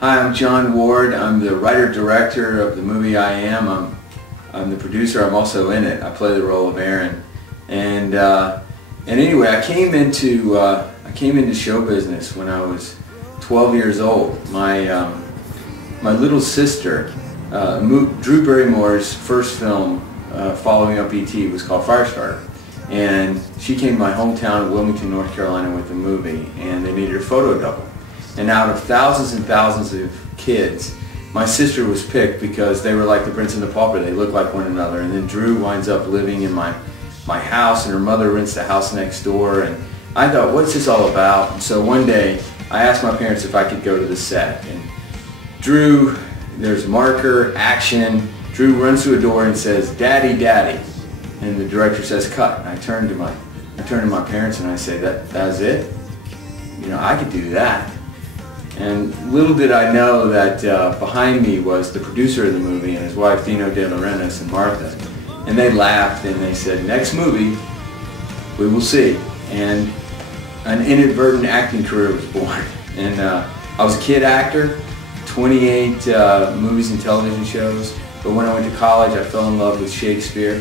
Hi, I'm John Ward. I'm the writer-director of the movie I Am. I'm the producer. I'm also in it. I play the role of Aaron. And anyway, I came into show business when I was 12 years old. My little sister, Drew Barrymore's first film following up E.T. was called Firestarter. And she came to my hometown of Wilmington, North Carolina with the movie, and they needed a photo double. And out of thousands and thousands of kids, my sister was picked because they were like the Prince and the Pauper. They looked like one another. And then Drew winds up living in my house, and her mother rents the house next door. And I thought, what's this all about? And so one day, I asked my parents if I could go to the set. And Drew, there's marker, action. Drew runs through a door and says, "Daddy, Daddy." And the director says, "Cut." And I turned to my parents and I say, "That's it? You know, I could do that." And little did I know that behind me was the producer of the movie and his wife, Dino De Laurentiis, and Martha. And they laughed and they said, "Next movie, we will see." And an inadvertent acting career was born. And I was a kid actor, 28 movies and television shows. But when I went to college, I fell in love with Shakespeare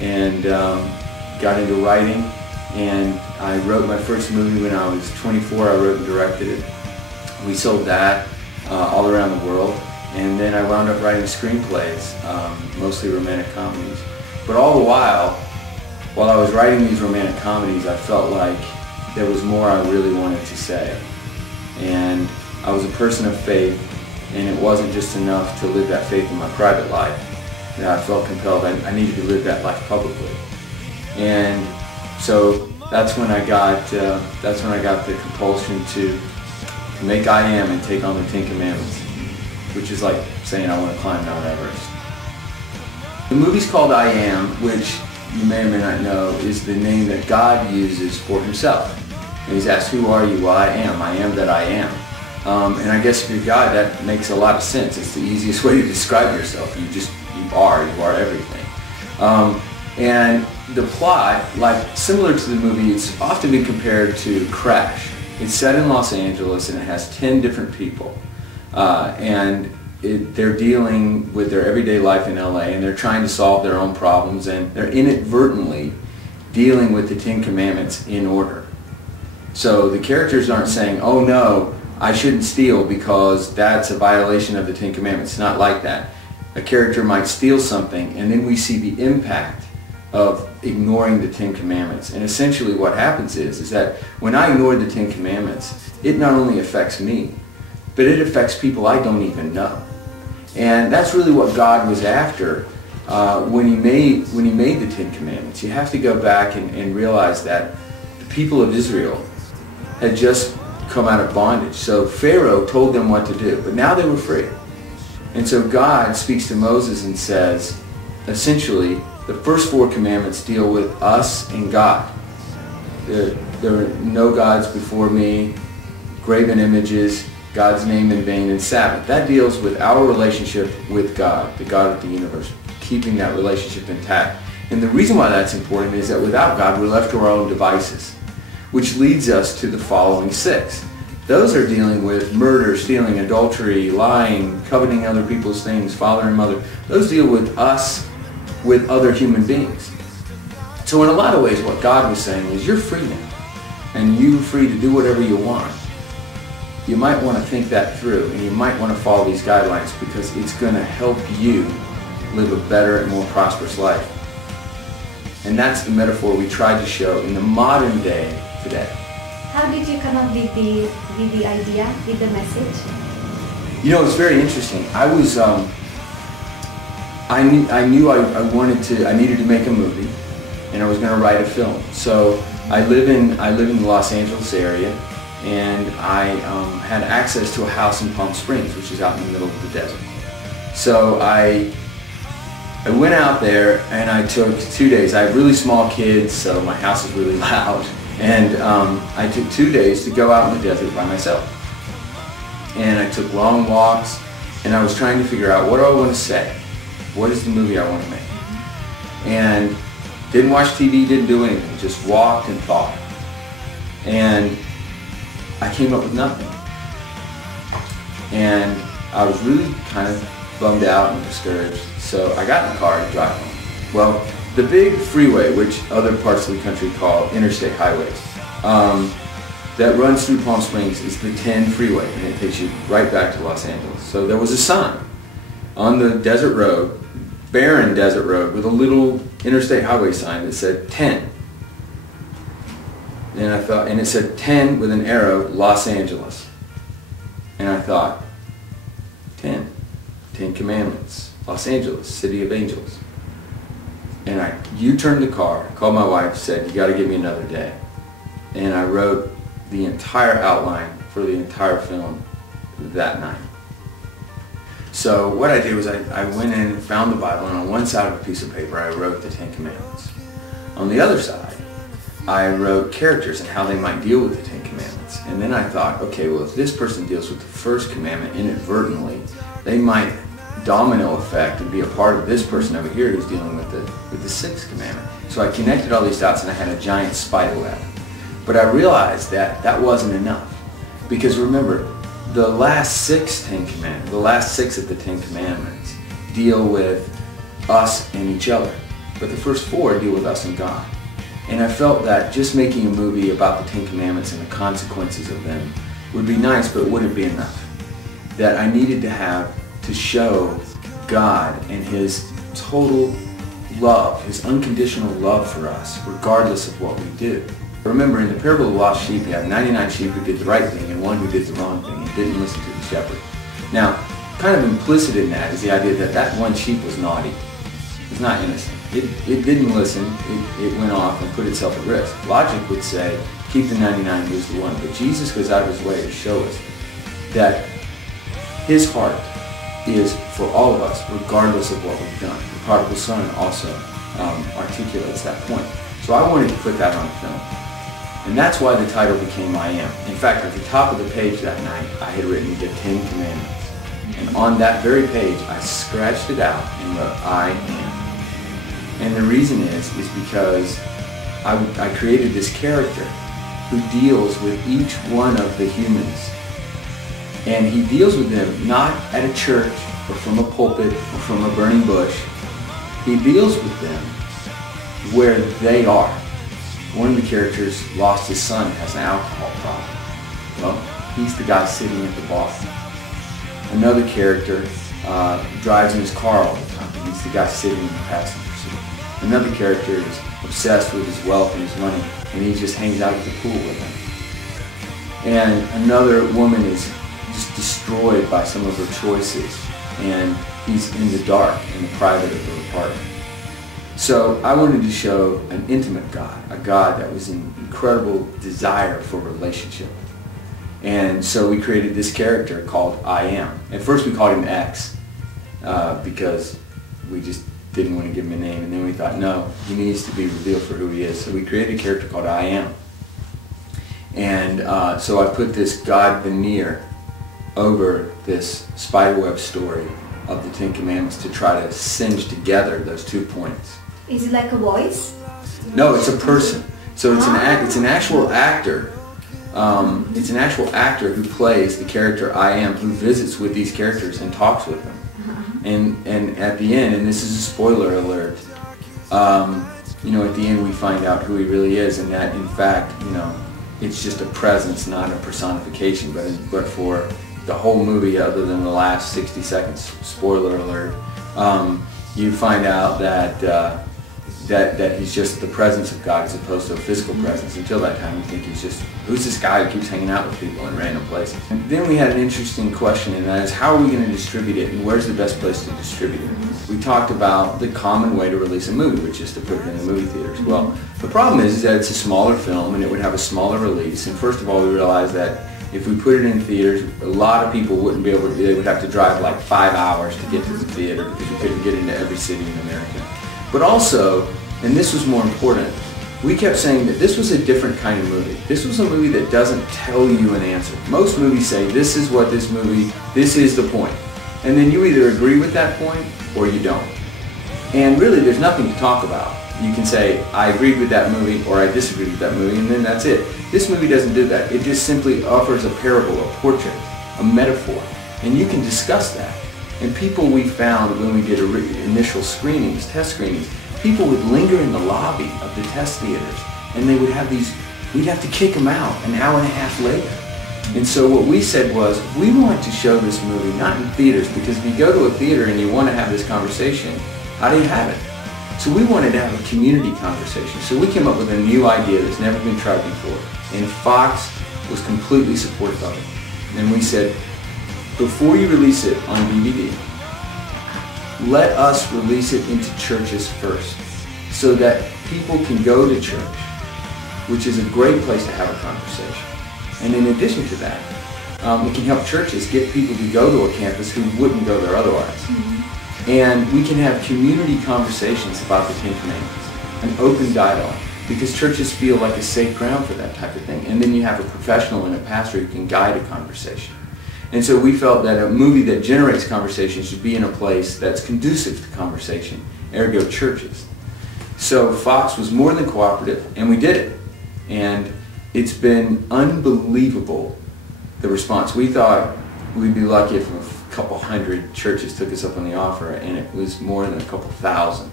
and got into writing. And I wrote my first movie when I was 24. I wrote and directed it. We sold that all around the world, and then I wound up writing screenplays, mostly romantic comedies. But all the while I was writing these romantic comedies, I felt like there was more I really wanted to say. And I was a person of faith, and it wasn't just enough to live that faith in my private life. And I felt compelled I needed to live that life publicly. And so that's when I got the compulsion to make I Am and take on the 10 Commandments, which is like saying I want to climb Mount Everest. The movie's called I Am, which you may or may not know is the name that God uses for himself. And he's asked, "Who are you?" "Well, I am that I am." And I guess if you're God, that makes a lot of sense. It's the easiest way to describe yourself. You are everything. And the plot, like similar to the movie, it's often been compared to Crash. It's set in Los Angeles and it has 10 different people. They're dealing with their everyday life in LA, and they're trying to solve their own problems, and they're inadvertently dealing with the 10 Commandments in order. So the characters aren't saying, "Oh no, I shouldn't steal because that's a violation of the 10 Commandments." It's not like that. A character might steal something, and then we see the impact of ignoring the 10 Commandments. And essentially what happens is that when I ignore the 10 Commandments, it not only affects me, but it affects people I don't even know. And that's really what God was after when he made the 10 Commandments. You have to go back and realize that the people of Israel had just come out of bondage. So Pharaoh told them what to do, but now they were free. And so God speaks to Moses and says, essentially, the first 4 commandments deal with us and God. There are no gods before me, graven images, God's name in vain, and Sabbath. That deals with our relationship with God, the God of the universe, keeping that relationship intact. And the reason why that's important is that without God, we're left to our own devices, which leads us to the following 6. Those are dealing with murder, stealing, adultery, lying, coveting other people's things, father and mother. Those deal with us with other human beings. So in a lot of ways what God was saying is, you're free now, and you're free to do whatever you want. You might want to think that through, and you might want to follow these guidelines because it's going to help you live a better and more prosperous life. And that's the metaphor we try to show in the modern day today. How did you come up with the idea, with the message? You know, it's very interesting. I knew I needed to make a movie, and I was going to write a film. So I live in the Los Angeles area, and I had access to a house in Palm Springs, which is out in the middle of the desert. So I went out there and I took 2 days. I have really small kids, so my house is really loud. And I took 2 days to go out in the desert by myself. And I took long walks, and I was trying to figure out, what do I want to say? What is the movie I want to make? And didn't watch TV, didn't do anything, just walked and thought. And I came up with nothing. And I was really kind of bummed out and discouraged, so I got in the car to drive home. Well, the big freeway, which other parts of the country call interstate highways, that runs through Palm Springs is the 10 freeway, and it takes you right back to Los Angeles. So there was a sign on the desert road, barren desert road, with a little interstate highway sign that said 10. And I thought, and it said 10 with an arrow, Los Angeles. And I thought, 10 Commandments, Los Angeles, City of Angels. And I U-turned the car, called my wife, said, you got to give me another day. And I wrote the entire outline for the entire film that night. So what I did was I went in and found the Bible, and on one side of a piece of paper I wrote the 10 Commandments. On the other side, I wrote characters and how they might deal with the 10 Commandments. And then I thought, okay, well, if this person deals with the first commandment inadvertently, they might domino effect and be a part of this person over here who's dealing with the sixth commandment. So I connected all these dots and I had a giant spider web. But I realized that that wasn't enough. Because remember, the last six of the 10 Commandments deal with us and each other. But the first four deal with us and God. And I felt that just making a movie about the 10 Commandments and the consequences of them would be nice, but wouldn't be enough. That I needed to show God and His total love, His unconditional love for us, regardless of what we do. Remember, in the parable of the lost sheep, you have 99 sheep who did the right thing and one who did the wrong thing and didn't listen to the shepherd. Now, kind of implicit in that is the idea that that one sheep was naughty. It's not innocent. It didn't listen. It went off and put itself at risk. Logic would say, keep the 99, lose the one. But Jesus goes out of His way to show us that His heart is for all of us, regardless of what we've done. The prodigal son also articulates that point. So I wanted to put that on film. And that's why the title became I Am. In fact, at the top of the page that night, I had written the 10 Commandments. And on that very page, I scratched it out and wrote, I am. And the reason is because I created this character who deals with each one of the humans. And he deals with them not at a church or from a pulpit or from a burning bush. He deals with them where they are. One of the characters lost his son, has an alcohol problem. Well, he's the guy sitting at the bar. Another character drives in his car all the time. He's the guy sitting in the passenger seat. Another character is obsessed with his wealth and his money, and he just hangs out at the pool with him. And another woman is just destroyed by some of her choices, and he's in the dark, in the private of her apartment. So I wanted to show an intimate God, a God that was in incredible desire for relationship. And so we created this character called I Am. At first we called him X because we just didn't want to give him a name. And then we thought, no, he needs to be revealed for who he is. So we created a character called I Am. And so I put this God veneer over this spiderweb story of the 10 Commandments to try to singe together those 2 points. Is it like a voice? No, it's a person. So it's an actual actor. It's an actual actor who plays the character I Am, who visits with these characters and talks with them. And at the end, and this is a spoiler alert, at the end we find out who he really is, and that in fact, it's just a presence, not a personification. But for the whole movie, other than the last 60 seconds, spoiler alert, you find out that he's just the presence of God as opposed to a physical presence. Until that time, you think he's just, who's this guy who keeps hanging out with people in random places? And then we had an interesting question, and that is, how are we going to distribute it, and where's the best place to distribute it? We talked about the common way to release a movie, which is to put it in the movie theaters. Well, the problem is that it's a smaller film, and it would have a smaller release. And first of all, we realized that if we put it in theaters, a lot of people wouldn't be able to, they would have to drive like 5 hours to get to the theater because we couldn't get into every city in America. But also, and this was more important, we kept saying that this was a different kind of movie. This was a movie that doesn't tell you an answer. Most movies say, this is what this is the point. And then you either agree with that point or you don't. And really, there's nothing to talk about. You can say, I agreed with that movie or I disagreed with that movie, and then that's it. This movie doesn't do that. It just simply offers a parable, a portrait, a metaphor And you can discuss that. And people we found when we did initial screenings, test screenings, people would linger in the lobby of the test theaters, and they would have these, we'd have to kick them out an hour and a half later. And so what we said was, we want to show this movie not in theaters, because if you go to a theater and you want to have this conversation, how do you have it? So we wanted to have a community conversation. So we came up with a new idea that's never been tried before. And Fox was completely supportive of it. And we said, before you release it on DVD, let us release it into churches first, so that people can go to church, which is a great place to have a conversation. And in addition to that, it can help churches get people to go to a campus who wouldn't go there otherwise. Mm-hmm. And we can have community conversations about the Ten Commandments, an open dialogue, because churches feel like a safe ground for that type of thing. And then you have a professional and a pastor who can guide a conversation. And so we felt that a movie that generates conversation should be in a place that's conducive to conversation, ergo churches. So Fox was more than cooperative, and we did it. And it's been unbelievable, the response. We thought we'd be lucky if a couple hundred churches took us up on the offer, and it was more than a couple thousand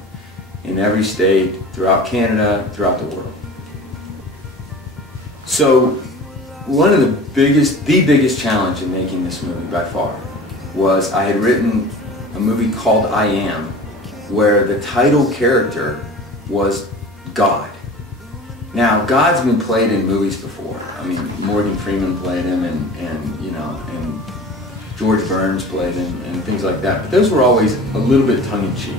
in every state, throughout Canada, throughout the world. So one of the biggest challenge in making this movie by far was I had written a movie called I Am, where the title character was God. Now, God's been played in movies before. I mean, Morgan Freeman played him, and George Burns played him, and things like that. But those were always a little bit tongue-in-cheek.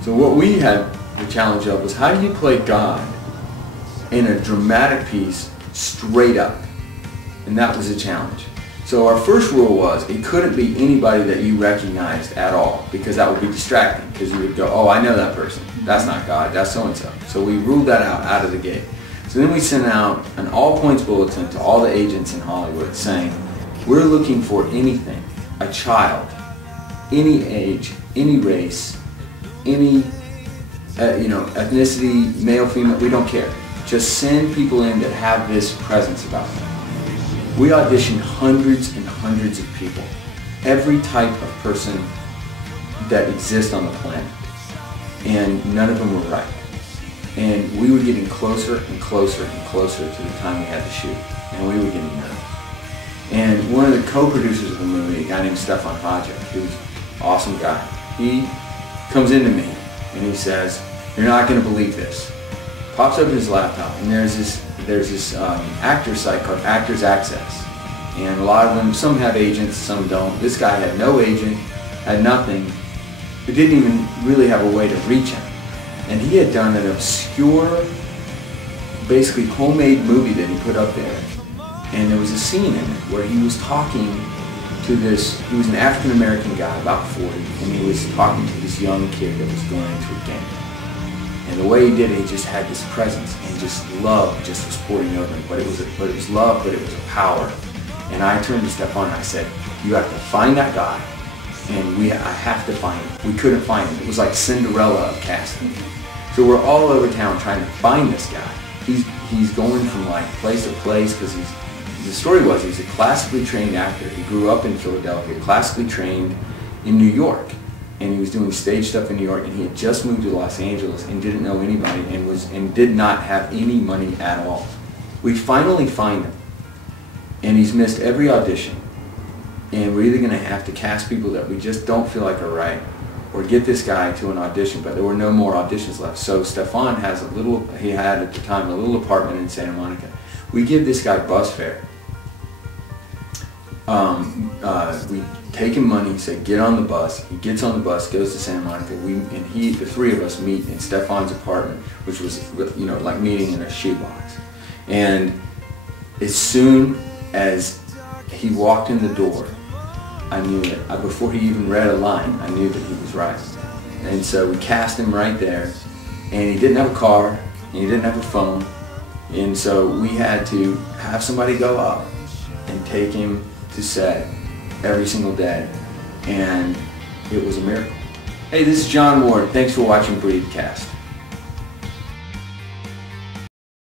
So what we had the challenge of was, how do you play God in a dramatic piece straight up? And that was a challenge. So our first rule was, it couldn't be anybody that you recognized at all, because that would be distracting, because you would go, oh, I know that person. That's not God, that's so-and-so. So we ruled that out of the gate. So then we sent out an all-points bulletin to all the agents in Hollywood saying, we're looking for anything, a child, any age, any race, any ethnicity, male, female, we don't care. Just send people in that have this presence about them. We auditioned hundreds and hundreds of people, every type of person that exists on the planet, and none of them were right. And we were getting closer and closer and closer to the time we had to shoot, and we were getting none. And one of the co-producers of the movie, a guy named Stefan Hodja, who's an awesome guy, he comes into me and he says, "You're not going to believe this." Pops up his laptop, and there's this actor site called Actors Access, and a lot of them, some have agents, some don't. This guy had no agent, had nothing, but didn't even really have a way to reach him. And he had done an obscure, basically homemade movie that he put up there. And there was a scene in it where he was talking to this, he was an African-American guy, about 40, and he was talking to this young kid that was going into a gang. And the way he did it, he just had this presence, and just love just was pouring over him. But it was love, but it was a power. And I turned to Stefan and I said, "You have to find that guy, and I have to find him." We couldn't find him. It was like Cinderella of casting. So we're all over town trying to find this guy. He's going from like place to place, because the story was he's a classically trained actor. He grew up in Philadelphia, classically trained in New York. And he was doing stage stuff in New York, and he had just moved to Los Angeles and didn't know anybody, and did not have any money at all. We finally find him, and he's missed every audition. And we're either going to have to cast people that we just don't feel like are right, or get this guy to an audition, but there were no more auditions left. So Stefan had at the time a little apartment in Santa Monica. We give this guy bus fare. We take him money, say get on the bus. He gets on the bus, goes to Santa Monica. The three of us meet in Stefan's apartment, which was like meeting in a shoebox. And as soon as he walked in the door, I knew it. Before he even read a line, I knew that he was right. And so we cast him right there. And he didn't have a car, and he didn't have a phone. And so we had to have somebody go up and take him to set every single day. And it was a miracle. Hey, this is John Ward. Thanks for watching BREATHEcast.